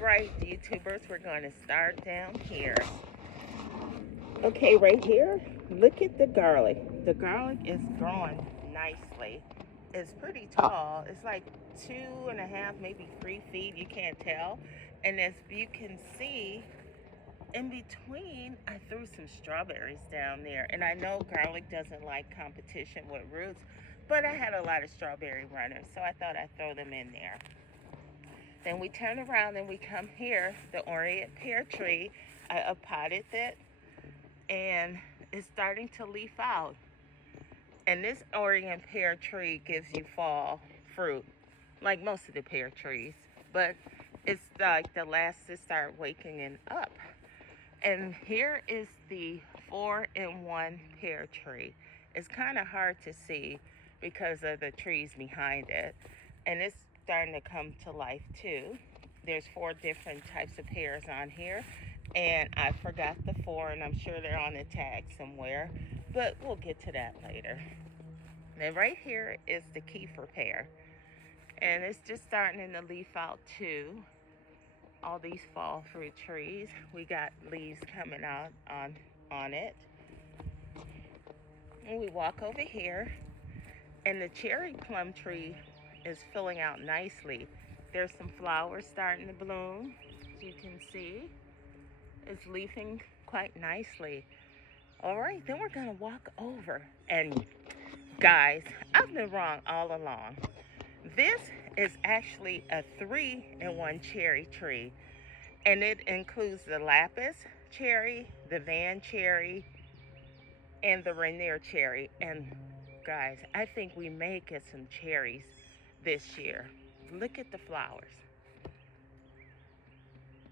right, YouTubers, we're going to start down here. Okay, right here, look at the garlic. The garlic is growing nicely. It's pretty tall. It's like 2.5, maybe 3 feet. You can't tell. And as you can see, in between, I threw some strawberries down there. And I know garlic doesn't like competition with roots, but I had a lot of strawberry runners, so I thought I'd throw them in there. Then we turn around and we come here, the Orient pear tree. I uppotted it and it's starting to leaf out. And this Orient pear tree gives you fall fruit, like most of the pear trees. But it's like the last to start waking up. And here is the 4-in-1 pear tree. It's kind of hard to see because of the trees behind it. And it's starting to come to life too. There's 4 different types of pears on here. And I forgot the 4, and I'm sure they're on the tag somewhere. But we'll get to that later. Then right here is the Kiefer pear. And it's just starting to leaf out too. All these fall fruit trees. We got leaves coming out on it. And we walk over here, and the cherry plum tree is filling out nicely. There's some flowers starting to bloom, as you can see. It's leafing quite nicely. All right, then we're gonna walk over. And guys, I've been wrong all along. This is actually a 3-in-1 cherry tree. And it includes the Lapis cherry, the Van cherry, and the Rainier cherry. And guys, I think we may get some cherries this year. Look at the flowers.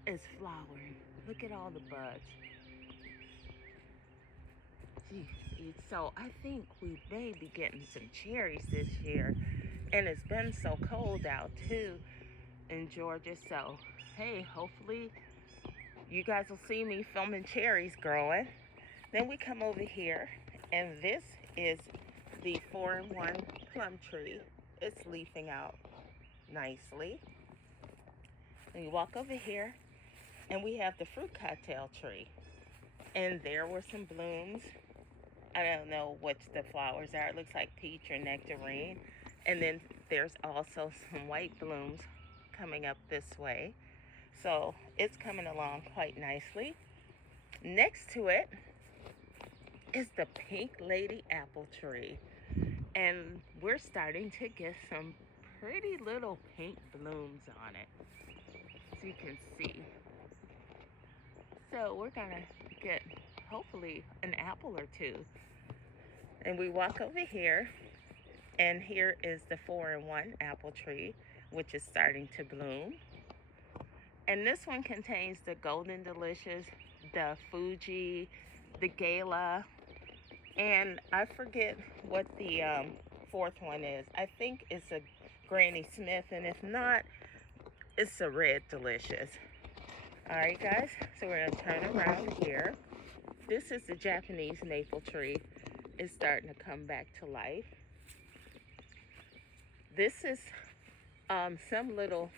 It's flowering. Look at all the buds. So I think we may be getting some cherries this year. And it's been so cold out too in Georgia. So hey, hopefully you guys will see me filming cherries growing. Then we come over here, and this is the 4-in-1 plum tree. It's leafing out nicely. And you walk over here, and we have the fruit cocktail tree. And there were some blooms. I don't know what the flowers are. It looks like peach or nectarine. And then there's also some white blooms coming up this way. So it's coming along quite nicely. Next to it is the pink lady apple tree. And we're starting to get some pretty little pink blooms on it, as you can see. So we're gonna get hopefully an apple or two. And we walk over here, and here is the 4-in-1 apple tree, which is starting to bloom. And this one contains the Golden Delicious, the Fuji, the Gala, and I forget what the 4th one is. I think it's a Granny Smith, and if not, it's a Red Delicious. All right, guys, so we're gonna turn around here. This is the Japanese maple tree. It's starting to come back to life. This is some little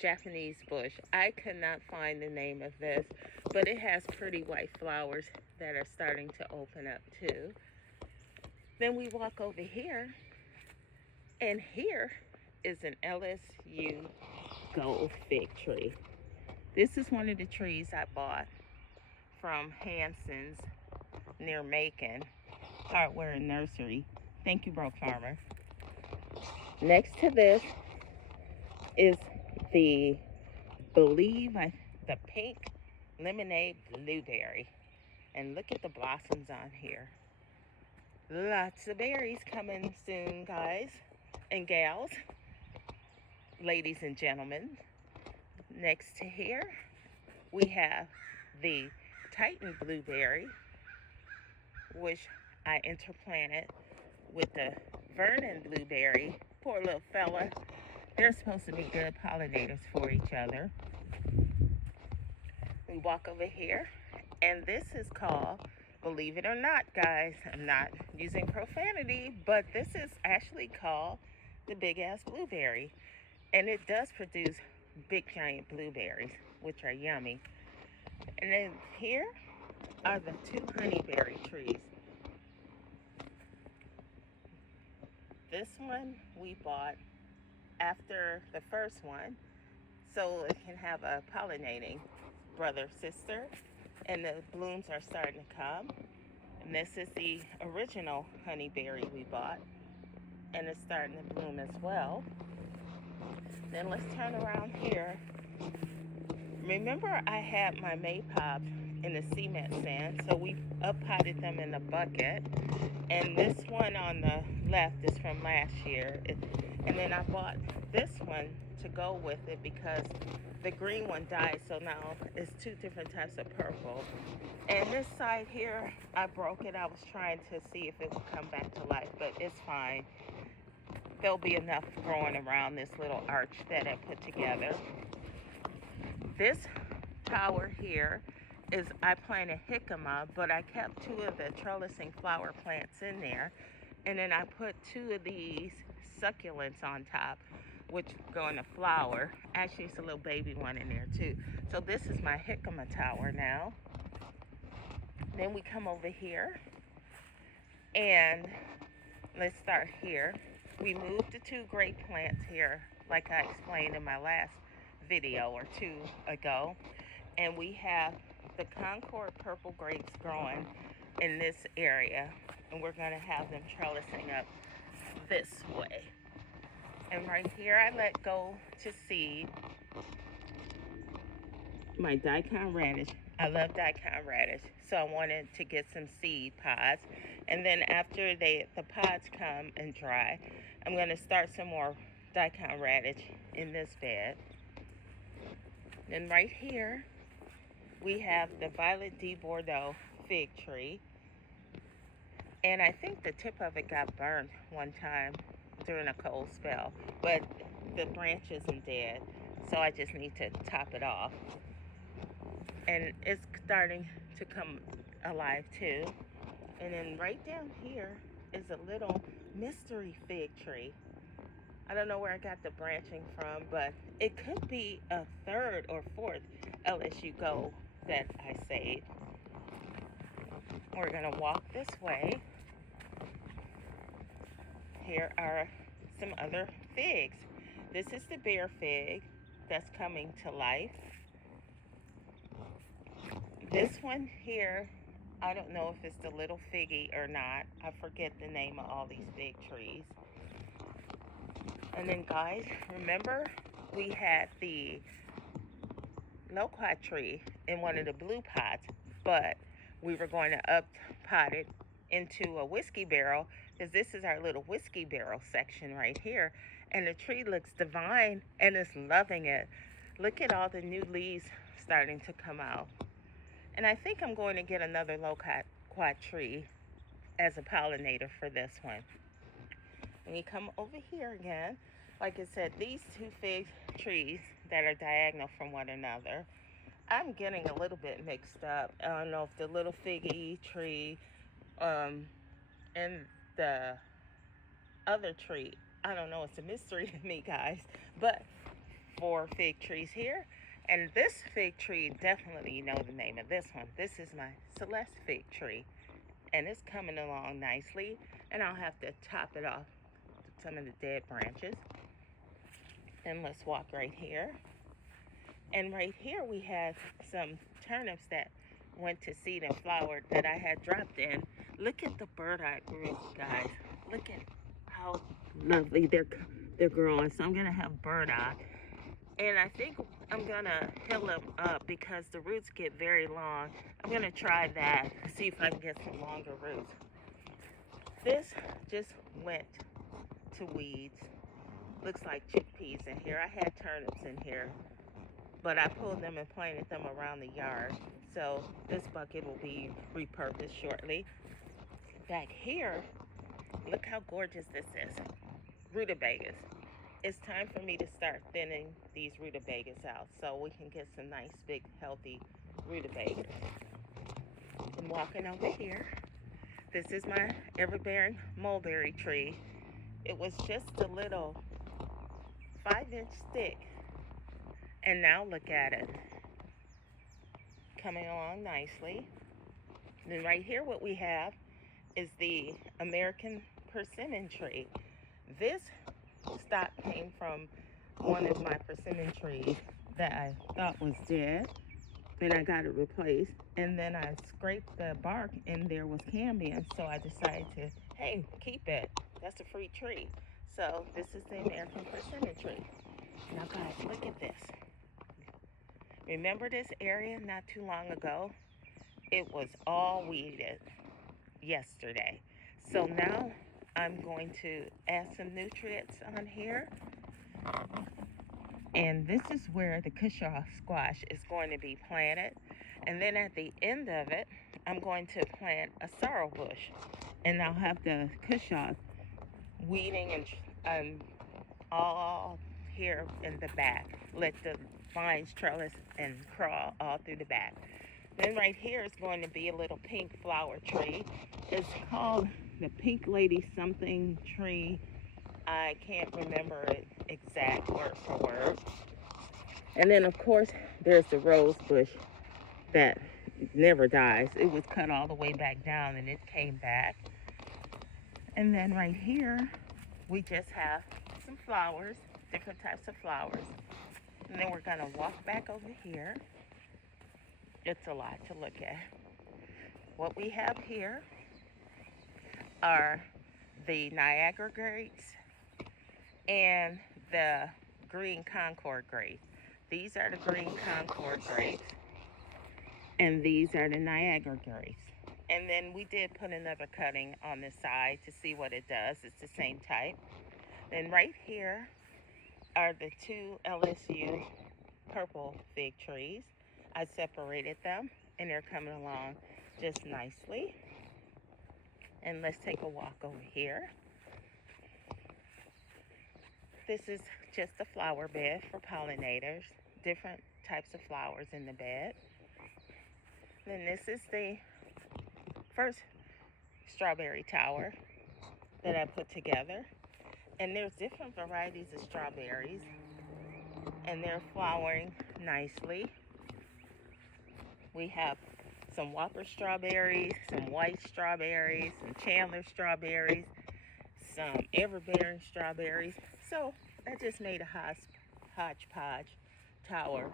Japanese bush. I could not find the name of this, but it has pretty white flowers that are starting to open up too. Then we walk over here, and here is an LSU gold fig tree. This is one of the trees I bought from Hanson's near Macon Hardware and Nursery. Thank you, Broke Farmer. Next to this is the the pink lemonade blueberry. And look at the blossoms on here. Lots of berries coming soon, guys and gals, ladies and gentlemen. Next to here, we have the Titan blueberry, which I interplanted with the Vernon blueberry. Poor little fella. They're supposed to be good pollinators for each other. We walk over here, and this is called, believe it or not, guys, I'm not using profanity, but this is actually called the big ass blueberry. And it does produce big giant blueberries, which are yummy. And then here are the two honeyberry trees. This one we bought after the first one, so it can have a pollinating brother sister, and the blooms are starting to come. And this is the original honeyberry we bought, and it's starting to bloom as well. Then let's turn around here. Remember, I had my maypops in the cement sand, so we up potted them in a bucket. And this one on the left is from last year. And then I bought this one to go with it because the green one died, so now it's two different types of purple. And this side here, I broke it. I was trying to see if it would come back to life, but it's fine. There'll be enough growing around this little arch that I put together. This tower here is I planted jicama, but I kept two of the trellising flower plants in there, and then I put two of these succulents on top, which go in a flower. Actually, it's a little baby one in there too. So this is my jicama tower now. Then we come over here, and let's start here. We moved the two grape plants here, like I explained in my last video or two ago, and we have the Concord purple grapes growing in this area, and we're going to have them trellising up this way. And right here I let go to seed my daikon radish. I love daikon radish, so I wanted to get some seed pods. And then after the pods come and dry, I'm going to start some more daikon radish in this bed. Then right here we have the Violet de Bordeaux fig tree. And I think the tip of it got burned one time during a cold spell, but the branch isn't dead, so I just need to top it off. And it's starting to come alive too. And then right down here is a little mystery fig tree. I don't know where I got the branching from, but it could be a third or fourth LSU Gold that I saved. We're gonna walk this way. Here are some other figs. This is the bear fig that's coming to life. This one here, I don't know if it's the little figgy or not. I forget the name of all these big trees. And then guys, remember we had the loquat tree in one of the blue pots, but we were going to up pot it into a whiskey barrel, because this is our little whiskey barrel section right here. And the tree looks divine and is loving it. Look at all the new leaves starting to come out. And I think I'm going to get another loquat tree as a pollinator for this one. When you come over here again, like I said, these two fig trees that are diagonal from one another, I'm getting a little bit mixed up. I don't know if the little figgy tree and the other tree, I don't know, it's a mystery to me, guys. But 4 fig trees here, and this fig tree, definitely you know the name of this one. This is my Celeste fig tree, and it's coming along nicely, and I'll have to top it off with some of the dead branches. And let's walk right here. And right here we have some turnips that went to seed and flowered that I had dropped in. Look at the burdock roots, guys. Look at how lovely they're growing. So I'm gonna have burdock, and I think I'm gonna hill them up because the roots get very long. I'm gonna try that, see if I can get some longer roots. This just went to weeds. Looks like chickpeas in here. I had turnips in here, but I pulled them and planted them around the yard. So this bucket will be repurposed shortly. Back here, look how gorgeous this is. Rutabagas. It's time for me to start thinning these rutabagas out so we can get some nice, big, healthy rutabagas. I'm walking over here. This is my ever-bearing mulberry tree. It was just a little 5-inch stick And now look at it, coming along nicely. Then right here what we have is the American persimmon tree. This stock came from one of my persimmon trees that I thought was dead. Then I got it replaced, and then I scraped the bark and there was cambium, so I decided to, hey, keep it. That's a free tree. So this is the American persimmon tree. Now guys, look at this. Remember this area not too long ago? It was all weeded yesterday. So now I'm going to add some nutrients on here. And this is where the Kershaw squash is going to be planted. And then at the end of it, I'm going to plant a sorrel bush. And I'll have the Kershaw weeding and all here in the back. Let the vines trellis and crawl all through the back. Then right here is going to be a little pink flower tree. It's called the Pink Lady something tree. I can't remember it exact word for word. And then of course there's the rose bush that never dies. It was cut all the way back down and it came back. And then right here we just have some flowers, different types of flowers. And then we're gonna walk back over here. It's a lot to look at. What we have here are the Niagara grapes and the green Concord grapes. These are the green Concord grapes, and these are the Niagara grapes. And then we did put another cutting on the side to see what it does. It's the same type. Then right here are the two LSU purple fig trees. I separated them, and they're coming along just nicely. And let's take a walk over here. This is just a flower bed for pollinators, different types of flowers in the bed. Then this is the first strawberry tower that I put together. And there's different varieties of strawberries, and they're flowering nicely. We have some Whopper strawberries, some white strawberries, some Chandler strawberries, some Everbearing strawberries. So I just made a hodgepodge tower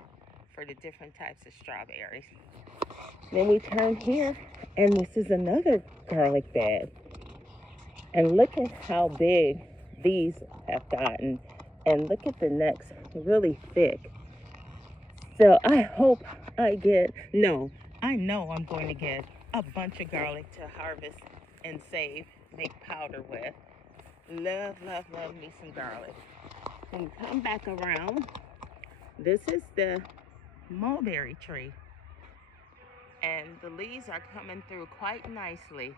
for the different types of strawberries. Then we turn here, and this is another garlic bed. And look at how big these have gotten. And look at the necks, really thick. So I hope I know I'm going to get a bunch of garlic to harvest and save, make powder with. Love, love, love me some garlic. And come back around. This is the mulberry tree. And the leaves are coming through quite nicely.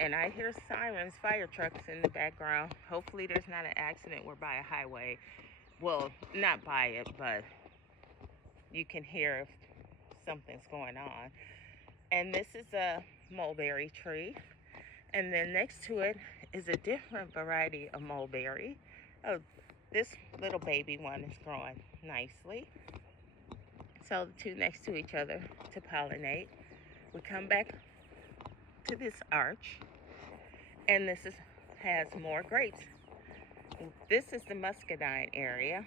And I hear sirens, fire trucks in the background. Hopefully there's not an accident. We're by a highway. Well, not by it, but you can hear if something's going on. And this is a mulberry tree. And then next to it is a different variety of mulberry. Oh, this little baby one is growing nicely. So the two next to each other to pollinate. We come back to this arch, and has more grapes. This is the muscadine area,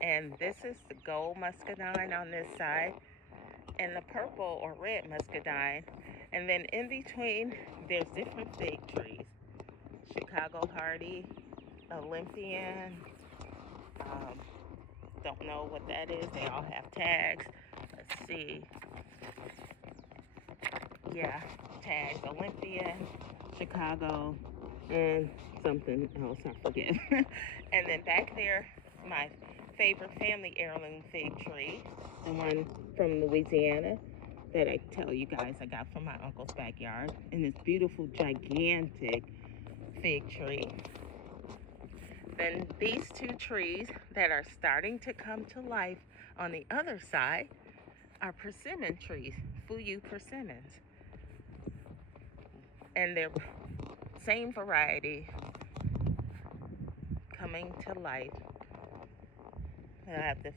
and this is the gold muscadine on this side, and the purple or red muscadine. And then in between, there's different fig trees. Chicago Hardy, Olympian, don't know what that is. They all have tags. Let's see. Yeah, tags, Olympian, Chicago, and something else, I forget. And then back there, my favorite family heirloom fig tree, the one from Louisiana that I tell you guys I got from my uncle's backyard. And this beautiful, gigantic fig tree. Then these two trees that are starting to come to life on the other side are persimmon trees, Fuyu persimmons. And they're same variety coming to life. I have to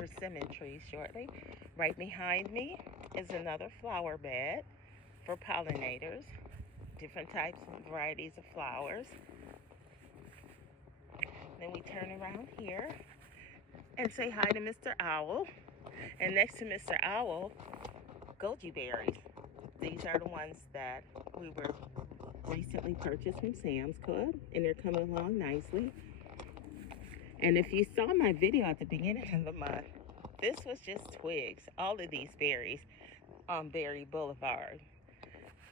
persimmon trees shortly. Right behind me is another flower bed for pollinators, different types and varieties of flowers. Then we turn around here and say hi to Mr. Owl. And next to Mr. Owl, goji berries. These are the ones that we were recently purchased from Sam's Club, and they're coming along nicely. And if you saw my video at the beginning of the month, this was just twigs, all of these berries on Berry Boulevard.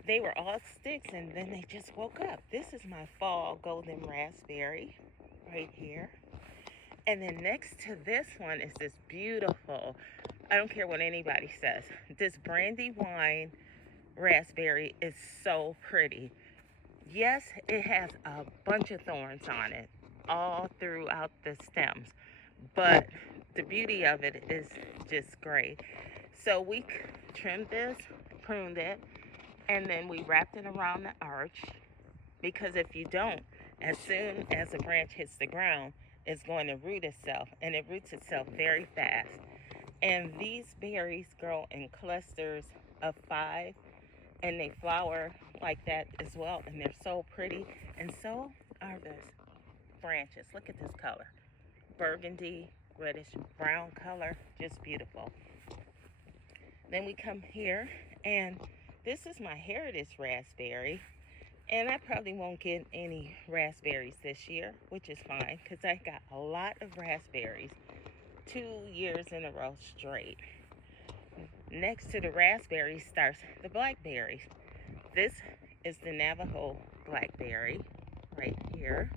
They were all sticks, and then they just woke up. This is my fall golden raspberry right here. And then next to this one is this beautiful, I don't care what anybody says, this Brandywine raspberry is so pretty. Yes, it has a bunch of thorns on it all throughout the stems, but the beauty of it is just great. So we trimmed this, pruned it, and then we wrapped it around the arch, because if you don't, as soon as a branch hits the ground, it's going to root itself, and it roots itself very fast. And these berries grow in clusters of 5, and they flower like that as well, and they're so pretty. And so are the branches. Look at this color, burgundy, reddish brown color, just beautiful. Then we come here, and this is my heritage raspberry, and I probably won't get any raspberries this year, which is fine, because I got a lot of raspberries 2 years in a row straight. Next to the raspberries starts the blackberries. This is the Navajo blackberry right here.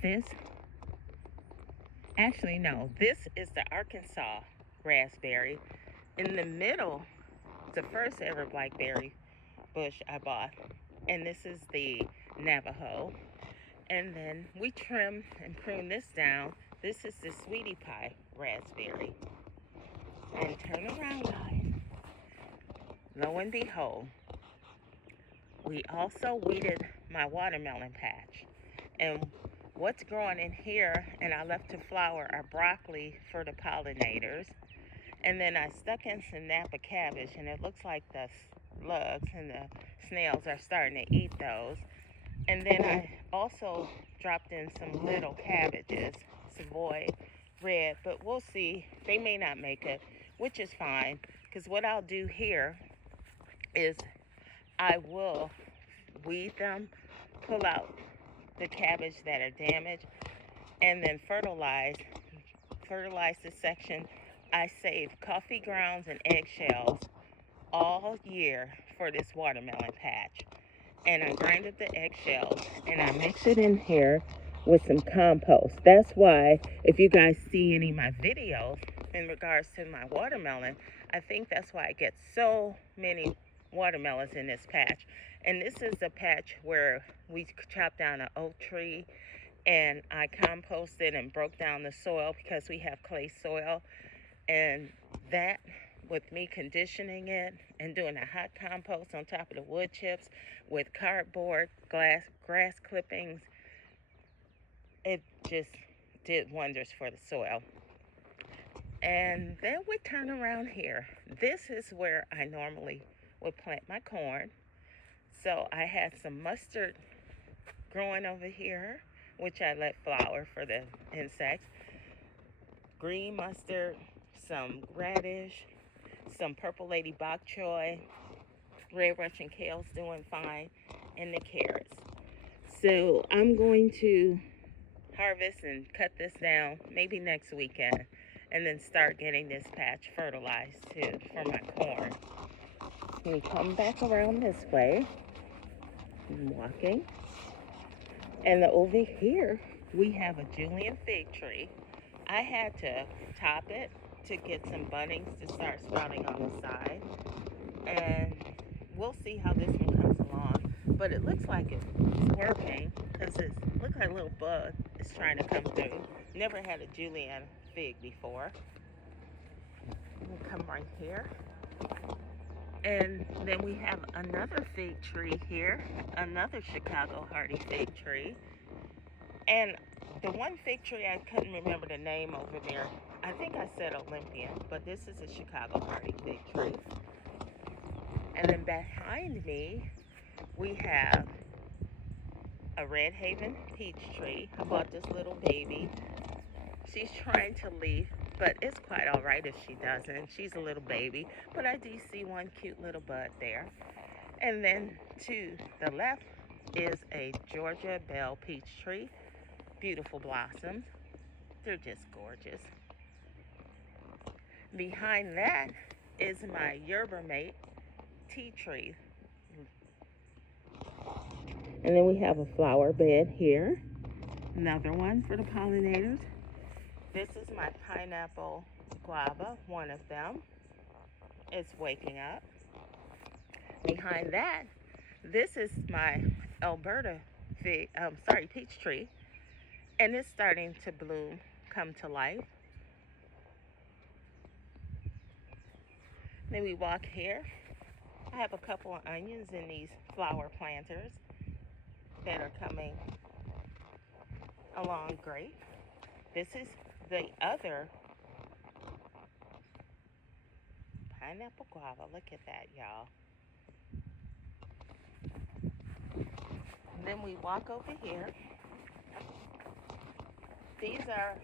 This is the Arkansas raspberry. In the middle, the first ever blackberry bush I bought, and this is the Navajo. And then we trim and prune this down. This is the Sweetie Pie raspberry. And turn around, guys. Lo and behold, we also weeded my watermelon patch. And what's growing in here, and I left to flower, are broccoli for the pollinators. And then I stuck in some Napa cabbage, and it looks like the slugs and the snails are starting to eat those. And then I also dropped in some little cabbages, Savoy red, but we'll see. They may not make it, which is fine, because what I'll do here is I will weed them, pull out the cabbage that are damaged, and then fertilize this section. I save coffee grounds and eggshells all year for this watermelon patch. And I grind up the eggshells and I mix it in here with some compost. That's why, if you guys see any of my videos in regards to my watermelon, I think that's why I get so many watermelons in this patch. And this is the patch where we chopped down an oak tree, and I composted and broke down the soil because we have clay soil. And that, with me conditioning it and doing a hot compost on top of the wood chips with cardboard, grass clippings, it just did wonders for the soil. And then we turn around here. This is where I normally would plant my corn. So I had some mustard growing over here, which I let flower for the insects. Green mustard, some radish, some purple lady bok choy, red Russian kale's doing fine, and the carrots. So I'm going to harvest and cut this down maybe next weekend, and then start getting this patch fertilized too for my corn. We come back around this way. I'm walking. And over here, we have a Julian fig tree. I had to top it to get some buddings to start sprouting on the side. And we'll see how this one comes along. But it looks like it's working, because it looks like a little bug is trying to come through. Never had a Julian fig before. We'll come right here. And then we have another fig tree here, another Chicago hardy fig tree. And The one fig tree, I couldn't remember the name over there. I think I said Olympian, but this is a Chicago Party fig tree. And then behind me, we have a Red Haven peach tree. I bought this little baby. She's trying to leave, but it's quite all right if she doesn't. She's a little baby, but I do see one cute little bud there. And then to the left is a Georgia Belle peach tree. Beautiful blossoms. They're just gorgeous. Behind that is my Yerba Mate tea tree. And then we have a flower bed here. Another one for the pollinators. This is my pineapple guava, one of them. It's waking up. Behind that, this is my Alberta peach tree. And it's starting to bloom, come to life. Then we walk here. I have a couple of onions in these flower planters that are coming along great. This is the other pineapple guava. Look at that, y'all. And then we walk over here. These are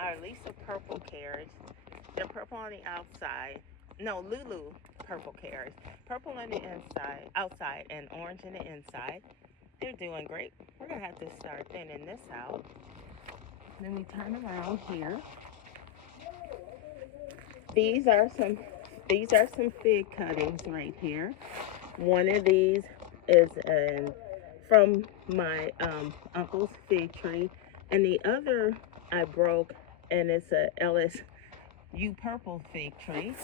our Lisa purple carrots. They're purple on the outside. No, Lulu purple carrots. Purple on the inside, outside, and orange on the inside. They're doing great. We're gonna have to start thinning this out. Then we turn around here. These are some fig cuttings right here. One of these is from my uncle's fig tree, and the other I broke, and it's a LSU purple fig tree.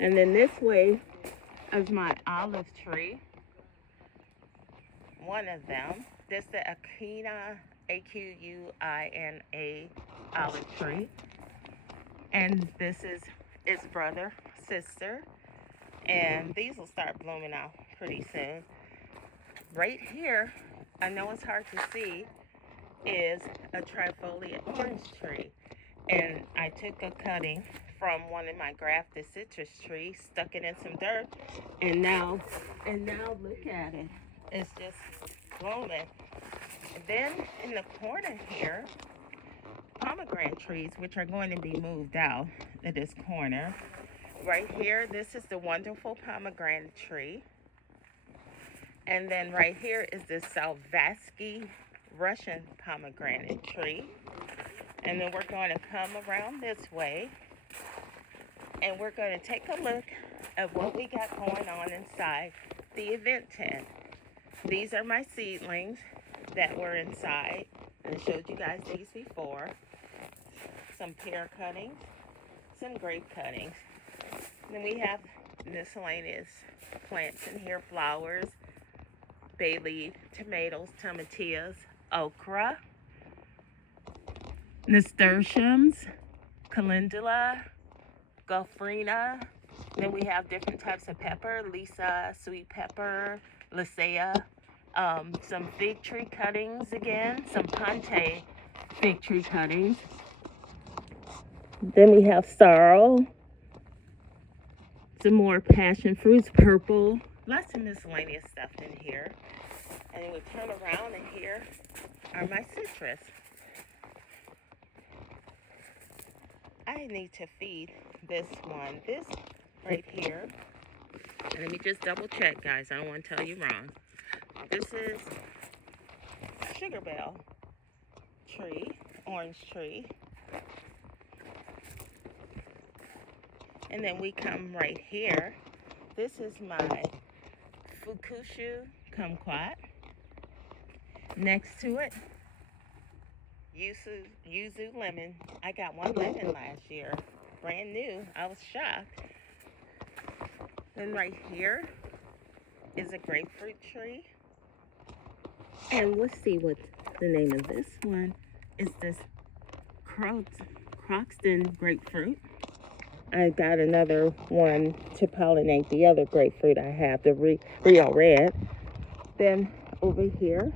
And then this way is my olive tree. One of them. This is the Aquina, Aquina olive tree. And this is its brother, sister. And these will start blooming out pretty soon. Right here, I know it's hard to see, is a trifoliate orange tree. And I took a cutting from one of my grafted citrus trees, stuck it in some dirt, and now look at it. It's just blooming. And then in the corner here, pomegranate trees, which are going to be moved out in this corner. Right here, this is the wonderful pomegranate tree. And then right here is the Salvatsky Russian pomegranate tree. And then we're going to come around this way, and we're going to take a look at what we got going on inside the event tent. These are my seedlings that were inside. And I showed you guys these before. Some pear cuttings, some grape cuttings. And then we have miscellaneous plants in here, flowers, bay leaf, tomatoes, tomatillas, okra, nasturtiums, calendula, gomphrena. Then we have different types of pepper, Lisa, sweet pepper, Lycia, some fig tree cuttings again, some Ponte fig tree cuttings. Then we have sorrel, some more passion fruits, purple, lots of miscellaneous stuff in here. And then we turn around, and here are my citrus. I need to feed this one, this right here. And let me just double check, guys. I don't want to tell you wrong. This is Sugar Belle tree, orange tree. And then we come right here. This is my Fukushu kumquat. Next to it, yuzu lemon. I got one lemon last year, brand new. I was shocked. Then right here is a grapefruit tree. And let's see what the name of this one is. This Croxton grapefruit. I got another one to pollinate the other grapefruit I have, the Rio Red. Then over here,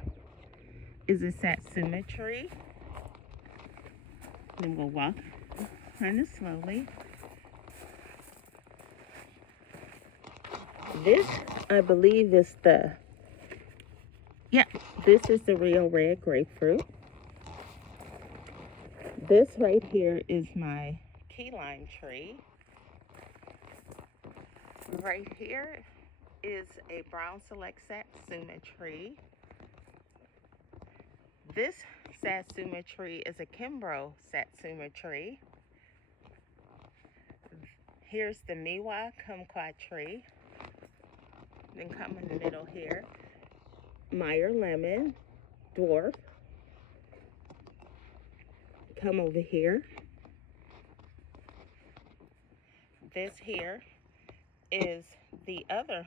is a satsuma tree. Then we'll walk kind of slowly. This, I believe, is this is the real red grapefruit. This right here is my key lime tree. Right here is a brown select satsuma tree. This satsuma tree is a Kimbrough satsuma tree. Here's the Miwa kumquat tree. Then come in the middle here, Meyer lemon, dwarf. Come over here. This here is the other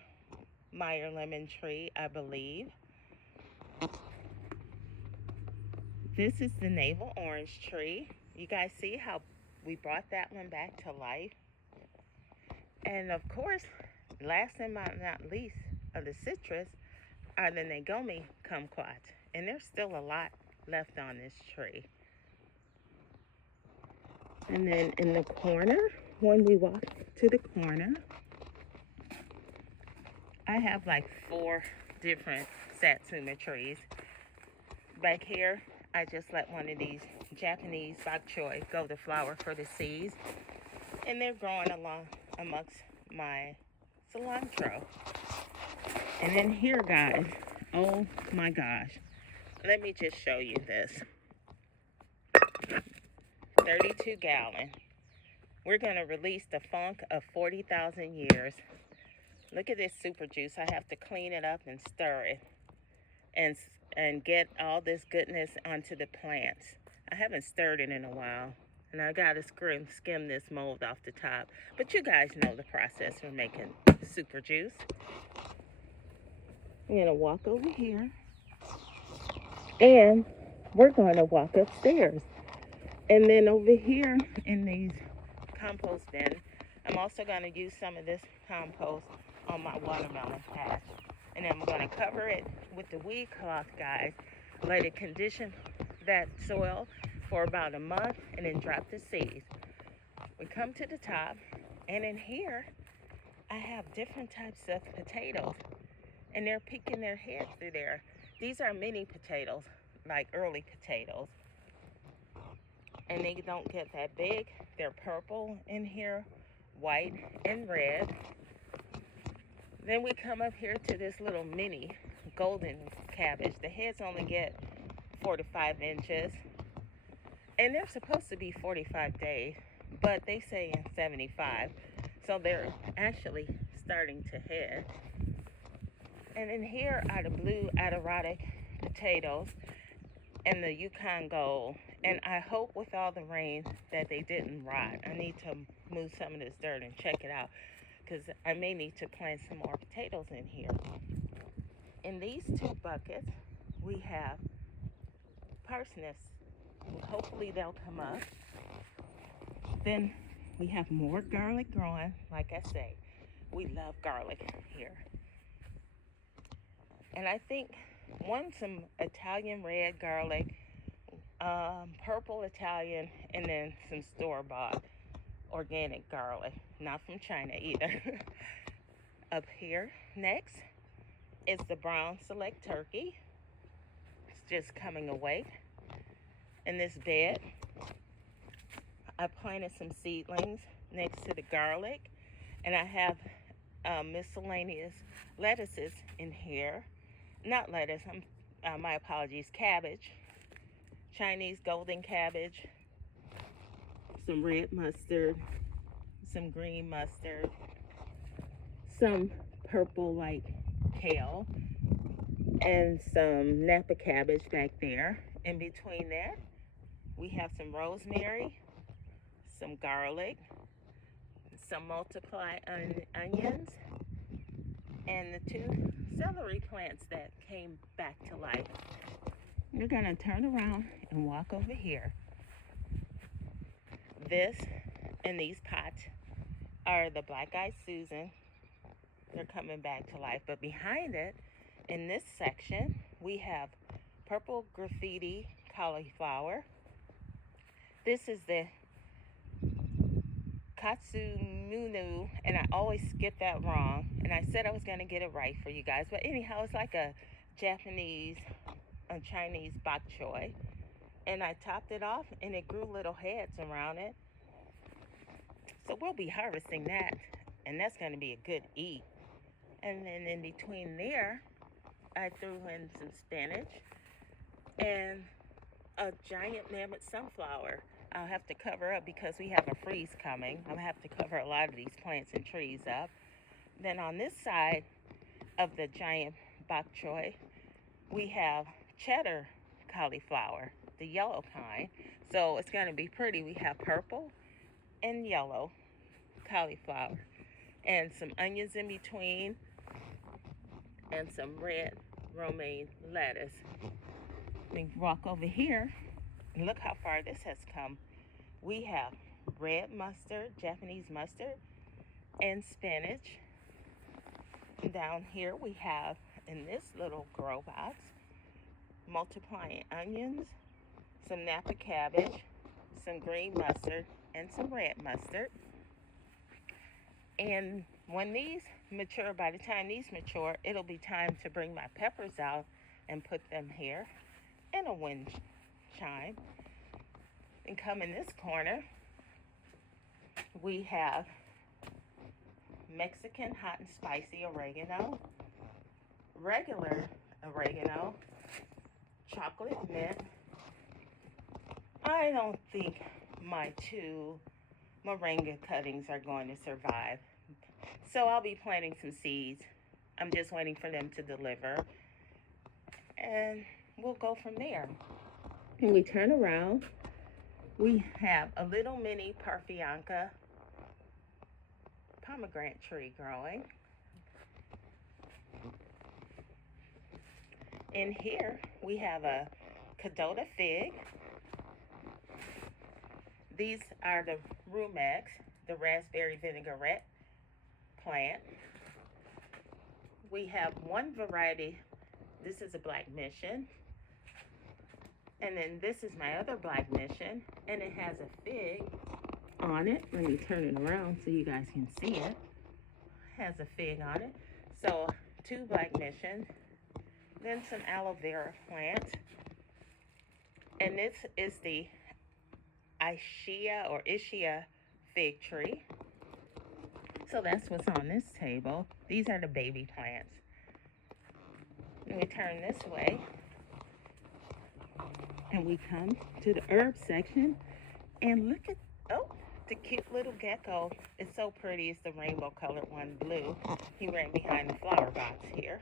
Meyer lemon tree, I believe. This is the navel orange tree. You guys see how we brought that one back to life? And of course, last and not least of the citrus are the Nagomi kumquat. And there's still a lot left on this tree. And then in the corner, when we walk to the corner, I have like 4 different satsuma trees. Back here, I just let one of these Japanese bok choy go to flower for the seeds. And they're growing along amongst my cilantro. And then here, guys, oh my gosh, let me just show you this. 32 gallon. We're going to release the funk of 40,000 years. Look at this super juice. I have to clean it up and stir it and get all this goodness onto the plants. I haven't stirred it in a while. And I got to skim this mold off the top. But you guys know the process for making super juice. I'm going to walk over here. And we're going to walk upstairs. And then over here in these compost bins, I'm also going to use some of this compost on my watermelon patch. And then I'm going to cover it with the weed cloth, guys. Let it condition that soil for about a month and then drop the seeds. We come to the top, and in here, I have different types of potatoes. And they're peeking their heads through there. These are mini potatoes, like early potatoes. And they don't get that big. They're purple in here, white and red. Then we come up here to this little mini golden cabbage. The heads only get 4 to 5 inches. And they're supposed to be 45 days, but they say in 75. So they're actually starting to head. And in here are the blue Adirondack potatoes and the Yukon Gold. And I hope with all the rain that they didn't rot. I need to move some of this dirt and check it out, because I may need to plant some more potatoes in here. In these 2 buckets, we have parsnips. Hopefully they'll come up. Then we have more garlic growing. Like I say, we love garlic here. And I think some Italian red garlic, purple Italian, and then some store-bought organic garlic, not from China either. Up here next is the brown select turkey. It's just coming away. In this bed, I planted some seedlings next to the garlic, and I have miscellaneous lettuces in here. Not lettuce, my apologies, cabbage, Chinese golden cabbage, some red mustard, some green mustard, some purple like kale, and some Napa cabbage back there. In between there, we have some rosemary, some garlic, some multiply onions, and the 2 celery plants that came back to life. We're going to turn around and walk over here. This and these pots are the black-eyed Susan. They're coming back to life. But behind it, in this section, we have purple graffiti cauliflower. This is the Katsumunu, and I always get that wrong. And I said I was going to get it right for you guys. But anyhow, it's like a Japanese and Chinese bok choy. And I topped it off, and it grew little heads around it. So we'll be harvesting that, and that's going to be a good eat. And then in between there, I threw in some spinach and a giant mammoth sunflower. I'll have to cover up because we have a freeze coming. I'll have to cover a lot of these plants and trees up. Then on this side of the giant bok choy, we have cheddar cauliflower, the yellow kind. So it's going to be pretty. We have purple and yellow cauliflower and some onions in between and some red romaine lettuce. We walk over here and look how far this has come. We have red mustard, Japanese mustard, and spinach. Down here we have, in this little grow box, multiplying onions, some Napa cabbage, some green mustard, and some red mustard. And when these mature, by the time these mature, it'll be time to bring my peppers out and put them here in a wind chime. And come in this corner, we have Mexican hot and spicy oregano, regular oregano, chocolate mint. I don't think my two moringa cuttings are going to survive. So I'll be planting some seeds. I'm just waiting for them to deliver. And we'll go from there. When we turn around, we have a little mini Parfianca pomegranate tree growing. In here, we have a Cadota fig. These are the Rumex, the raspberry vinaigrette plant. We have one variety. This is a Black Mission. And then this is my other Black Mission. And it has a fig on it. Let me turn it around so you guys can see it. Has a fig on it. So 2 Black Missions. Then some aloe vera plants. And this is the Ischia fig tree. So that's what's on this table. These are the baby plants. Let me turn this way. And we come to the herb section. And look at, oh, the cute little gecko. It's so pretty. It's the rainbow colored one, blue. He ran behind the flower box here.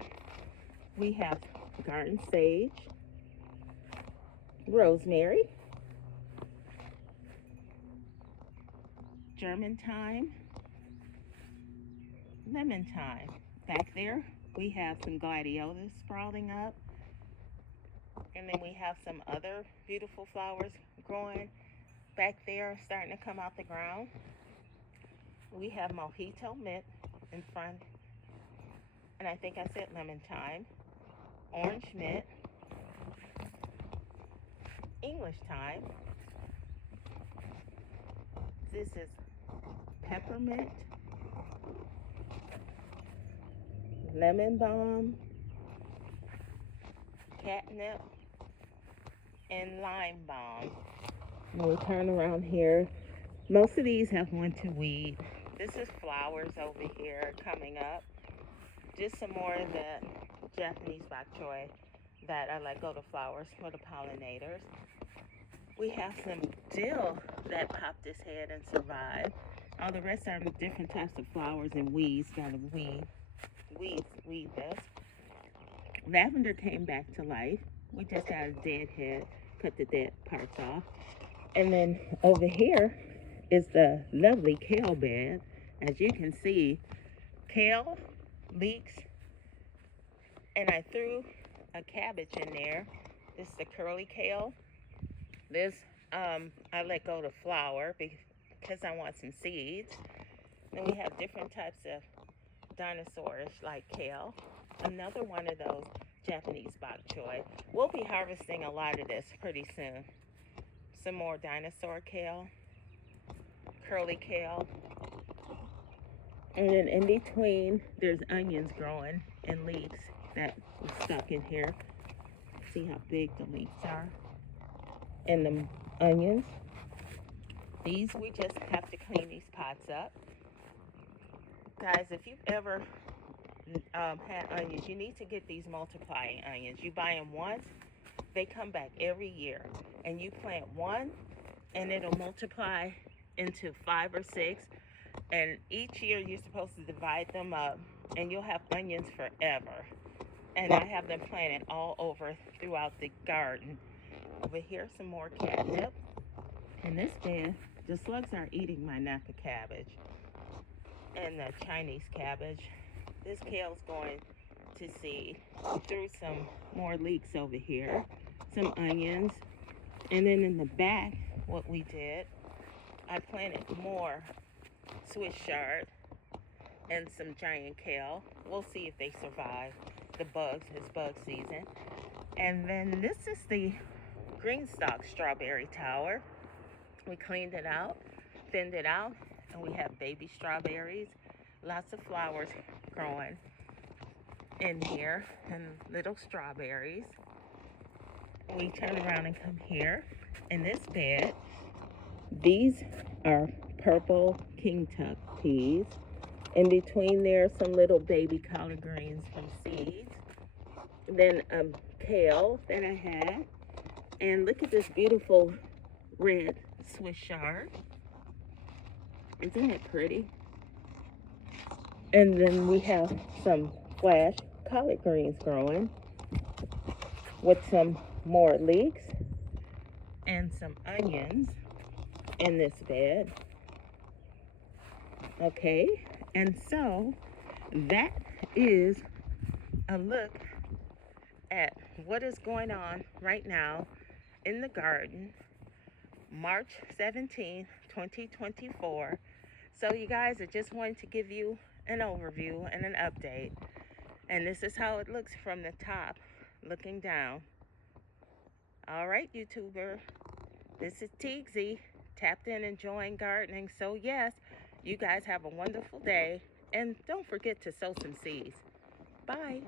We have garden sage, rosemary, German thyme, lemon thyme. Back there, we have some gladiolas sprouting up. And then we have some other beautiful flowers growing back there, starting to come out the ground. We have mojito mint in front. And I think I said lemon thyme, orange mint, English thyme. This is peppermint, lemon balm, catnip, and lime balm. When we turn around here, most of these have went to weed. This is flowers over here coming up. Just some more of the Japanese bok choy that I let go to flowers for the pollinators. We have some dill that popped its head and survived. All the rest are different types of flowers and weeds. Got to weed this. Lavender came back to life. We just got a dead head, cut the dead parts off. And then over here is the lovely kale bed. As you can see, kale, leeks, and I threw a cabbage in there. This is the curly kale. This, I let go to flower because I want some seeds. Then we have different types of dinosaurs like kale. Another one of those Japanese bok choy. We'll be harvesting a lot of this pretty soon. Some more dinosaur kale, curly kale. And then in between, there's onions growing and leeks that are stuck in here. See how big the leeks are? And the onions. These, we just have to clean these pots up. Guys, if you've ever had onions, you need to get these multiplying onions. You buy them once, they come back every year. And you plant one, and it'll multiply into 5 or 6. And each year you're supposed to divide them up, and you'll have onions forever. And I have them planted all over throughout the garden. Over here, some more catnip. In this bed, the slugs are eating my Napa cabbage and the Chinese cabbage. This kale's going to seed. Threw some more leeks over here, some onions. And then in the back, what we did, I planted more Swiss chard and some giant kale. We'll see if they survive the bugs. It's bug season. And then this is the Greenstock strawberry tower. We cleaned it out, thinned it out, and we have baby strawberries. Lots of flowers growing in here and little strawberries. We turn around and come here. In this bed, these are purple king tuck peas. In between there, some little baby collard greens from seeds. Then kale that I had. And look at this beautiful red Swiss chard. Isn't it pretty? And then we have some flash collard greens growing with some more leeks and some onions in this bed. Okay, and so that is a look at what is going on right now in the garden, March 17, 2024. So you guys, I just wanted to give you an overview and an update. And this is how it looks from the top, looking down. All right, YouTuber, this is Teagsy, tapped in enjoying gardening. So yes, you guys have a wonderful day. And don't forget to sow some seeds. Bye.